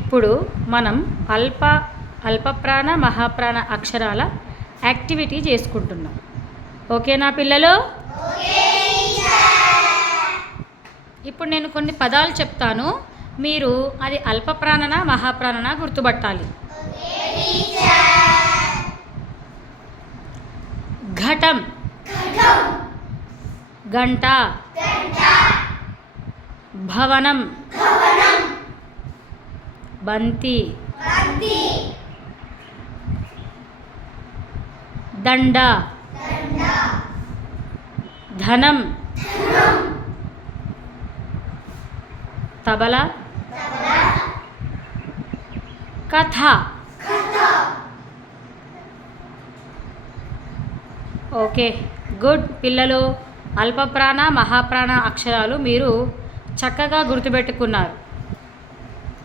ఇప్పుడు మనం అల్పప్రాణ మహాప్రాణ అక్షరాల యాక్టివిటీ చేసుకుంటున్నాం. ఓకేనా పిల్లలు? ఇప్పుడు నేను కొన్ని పదాలు చెప్తాను, మీరు అది అల్పప్రాణనా మహాప్రాణనా గుర్తుపట్టాలి. ఘటం, గంట, భవనం, బంతి, దండ, ధనం, తబల, కథ. ఓకే, గుడ్ పిల్లలు. అల్పప్రాణ మహాప్రాణ అక్షరాలు మీరు చక్కగా గుర్తుపెట్టుకున్నారు.